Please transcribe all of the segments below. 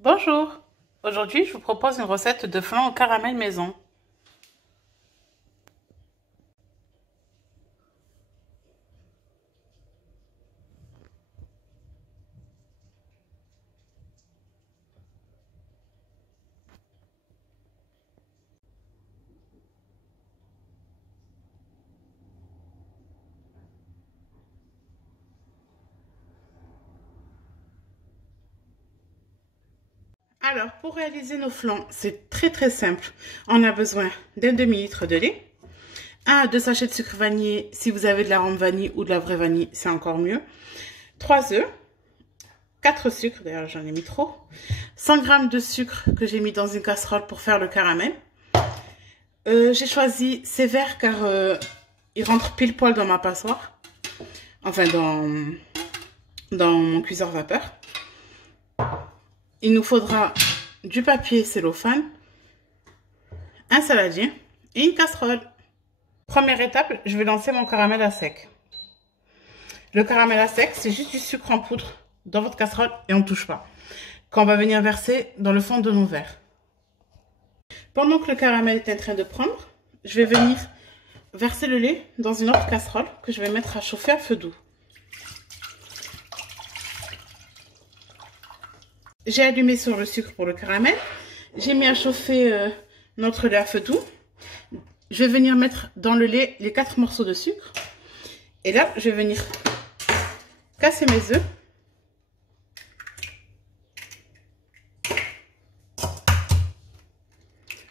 Bonjour, aujourd'hui je vous propose une recette de flan au caramel maison. Alors pour réaliser nos flans, c'est très simple. On a besoin d'un demi-litre de lait, 1 à 2 sachets de sucre vanillé, si vous avez de l'arôme vanille ou de la vraie vanille, c'est encore mieux, 3 œufs, 4 sucres, d'ailleurs j'en ai mis trop, 100 g de sucre que j'ai mis dans une casserole pour faire le caramel. J'ai choisi ces verres car ils rentrent pile poil dans ma passoire, enfin dans mon cuiseur vapeur. Il nous faudra du papier cellophane, un saladier et une casserole. Première étape, je vais lancer mon caramel à sec. Le caramel à sec, c'est juste du sucre en poudre dans votre casserole et on ne touche pas. Qu'on va venir verser dans le fond de nos verres. Pendant que le caramel est en train de prendre, je vais venir verser le lait dans une autre casserole que je vais mettre à chauffer à feu doux. J'ai allumé sur le sucre pour le caramel. J'ai mis à chauffer notre lait à feu doux. Je vais venir mettre dans le lait les 4 morceaux de sucre. Et là, je vais venir casser mes œufs.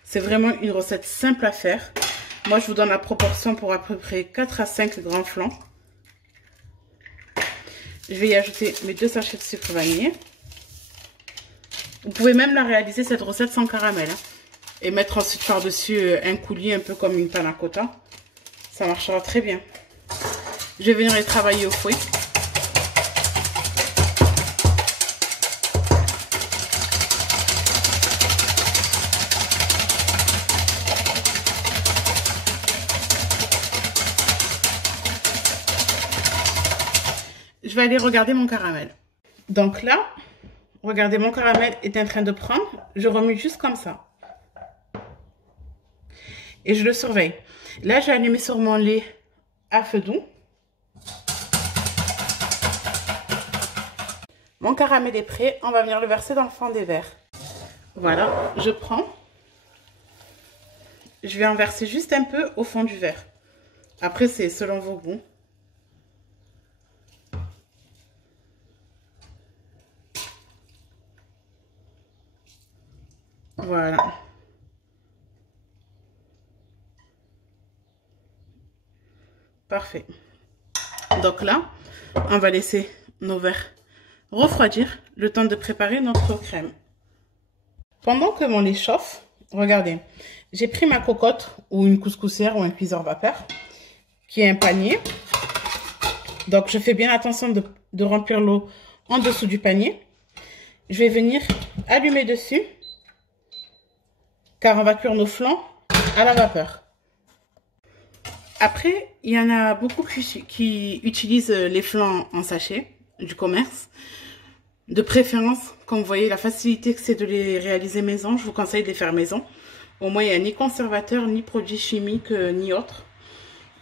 C'est vraiment une recette simple à faire. Moi, je vous donne la proportion pour à peu près 4 à 5 grands flans. Je vais y ajouter mes 2 sachets de sucre vanillé. Vous pouvez même la réaliser, cette recette, sans caramel. Hein, et mettre ensuite par-dessus un coulis, un peu comme une panna cotta. Ça marchera très bien. Je vais venir les travailler au fouet. Je vais aller regarder mon caramel. Donc là, regardez, mon caramel est en train de prendre. Je remue juste comme ça. Et je le surveille. Là, j'ai allumé sur mon lait à feu doux. Mon caramel est prêt. On va venir le verser dans le fond des verres. Voilà, je prends. Je vais en verser juste un peu au fond du verre. Après, c'est selon vos goûts. Voilà. Parfait. Donc là, on va laisser nos verres refroidir le temps de préparer notre crème. Pendant que mon lait chauffe, regardez, j'ai pris ma cocotte ou une couscoussière ou un cuiseur vapeur qui est un panier. Donc je fais bien attention de remplir l'eau en dessous du panier. Je vais venir allumer dessus car on va cuire nos flans à la vapeur. Après, il y en a beaucoup qui utilisent les flans en sachet du commerce. De préférence, comme vous voyez, la facilité que c'est de les réaliser maison, je vous conseille de les faire maison. Au moins, il n'y a ni conservateur, ni produits chimiques, ni autres.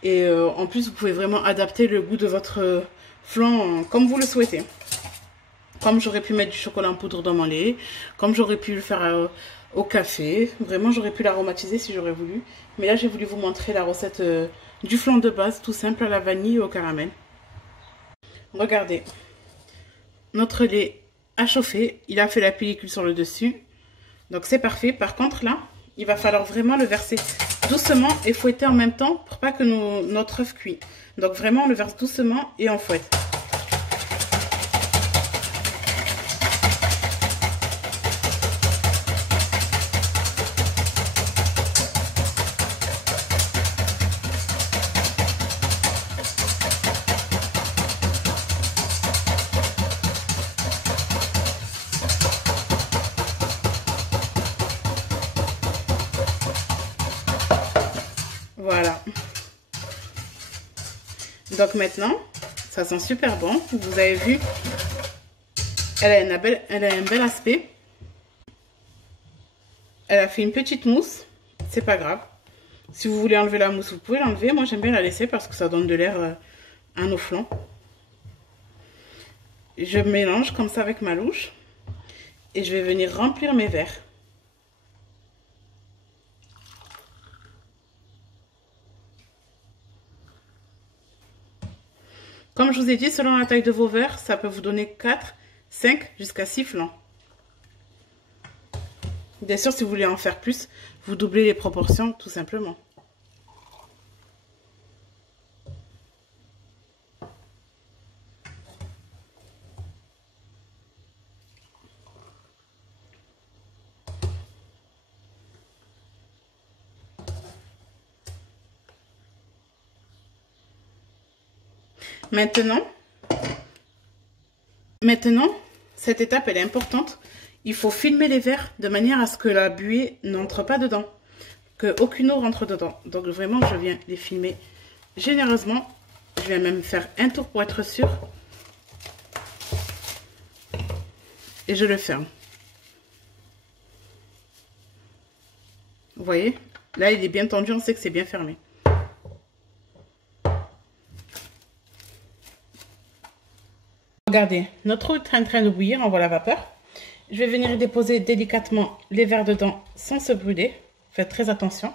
Et en plus, vous pouvez vraiment adapter le goût de votre flan comme vous le souhaitez. Comme j'aurais pu mettre du chocolat en poudre dans mon lait, comme j'aurais pu le faire au café. Vraiment, j'aurais pu l'aromatiser si j'aurais voulu. Mais là, j'ai voulu vous montrer la recette du flan de base, tout simple, à la vanille et au caramel. Regardez, notre lait a chauffé, il a fait la pellicule sur le dessus. Donc c'est parfait. Par contre, là, il va falloir vraiment le verser doucement et fouetter en même temps pour pas que notre œuf cuit. Donc vraiment, on le verse doucement et on fouette. Voilà. Donc maintenant, ça sent super bon. Vous avez vu, elle a un bel aspect. Elle a fait une petite mousse. C'est pas grave. Si vous voulez enlever la mousse, vous pouvez l'enlever. Moi, j'aime bien la laisser parce que ça donne de l'air à nos flancs. Je mélange comme ça avec ma louche. Et je vais venir remplir mes verres. Comme je vous ai dit, selon la taille de vos verres, ça peut vous donner 4, 5 jusqu'à 6 flancs. Bien sûr, si vous voulez en faire plus, vous doublez les proportions tout simplement. Maintenant, cette étape, elle est importante. Il faut filmer les verres de manière à ce que la buée n'entre pas dedans, qu'aucune eau rentre dedans. Donc vraiment, je viens les filmer généreusement. Je vais même faire un tour pour être sûr. Et je le ferme. Vous voyez? Là, il est bien tendu, on sait que c'est bien fermé. Regardez, notre eau est en train de bouillir, on voit la vapeur. Je vais venir déposer délicatement les verres dedans sans se brûler. Faites très attention.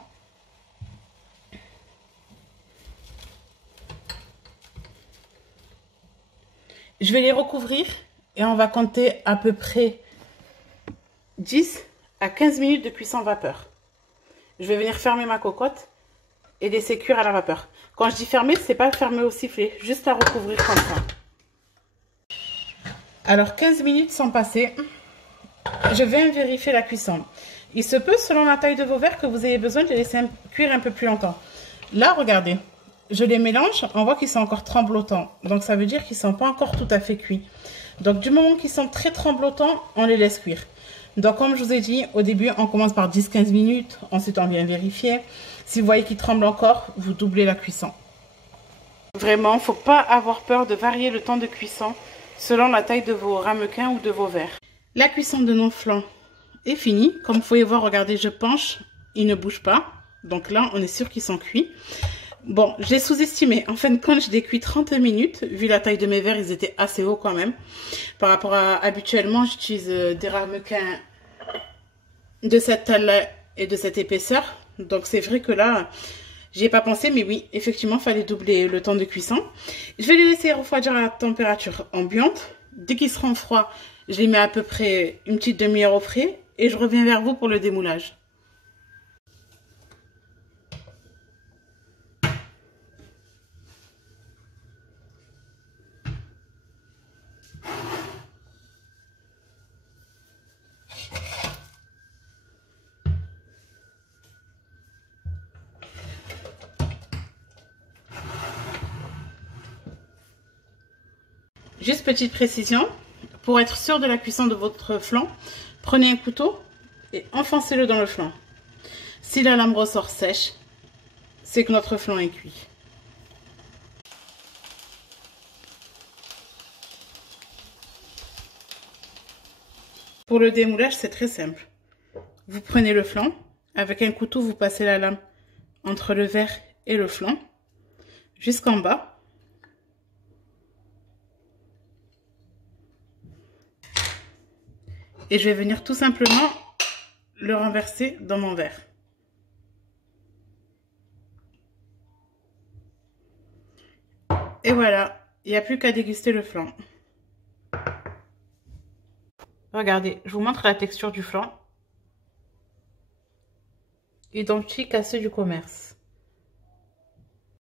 Je vais les recouvrir et on va compter à peu près 10 à 15 minutes de cuisson vapeur. Je vais venir fermer ma cocotte et laisser cuire à la vapeur. Quand je dis fermer, c'est pas fermer au sifflet, juste la recouvrir comme ça. Alors 15 minutes sont passées. Je vais vérifier la cuisson. Il se peut, selon la taille de vos verres, que vous ayez besoin de les laisser cuire un peu plus longtemps. Là, regardez, je les mélange, on voit qu'ils sont encore tremblotants. Donc ça veut dire qu'ils ne sont pas encore tout à fait cuits. Donc du moment qu'ils sont très tremblotants, on les laisse cuire. Donc comme je vous ai dit, au début, on commence par 10-15 minutes. Ensuite, on vient vérifier. Si vous voyez qu'ils tremblent encore, vous doublez la cuisson. Vraiment, il ne faut pas avoir peur de varier le temps de cuisson selon la taille de vos ramequins ou de vos verres. La cuisson de nos flancs est finie. Comme vous pouvez voir, regardez, je penche, ils ne bougent pas. Donc là, on est sûr qu'ils sont cuits. Bon, je l'ai sous-estimé. En fin de compte, je les cuis 30 minutes. Vu la taille de mes verres, ils étaient assez hauts quand même. Par rapport à habituellement, j'utilise des ramequins de cette taille-là et de cette épaisseur. Donc c'est vrai que là, j'y ai pas pensé, mais oui, effectivement, il fallait doubler le temps de cuisson. Je vais les laisser refroidir à la température ambiante. Dès qu'ils seront froids, je les mets à peu près une petite demi-heure au frais et je reviens vers vous pour le démoulage. Juste petite précision, pour être sûr de la cuisson de votre flan, prenez un couteau et enfoncez-le dans le flan. Si la lame ressort sèche, c'est que notre flan est cuit. Pour le démoulage, c'est très simple. Vous prenez le flan, avec un couteau, vous passez la lame entre le verre et le flan, jusqu'en bas. Et je vais venir tout simplement le renverser dans mon verre. Et voilà, il n'y a plus qu'à déguster le flan. Regardez, je vous montre la texture du flan. Identique à ceux du commerce.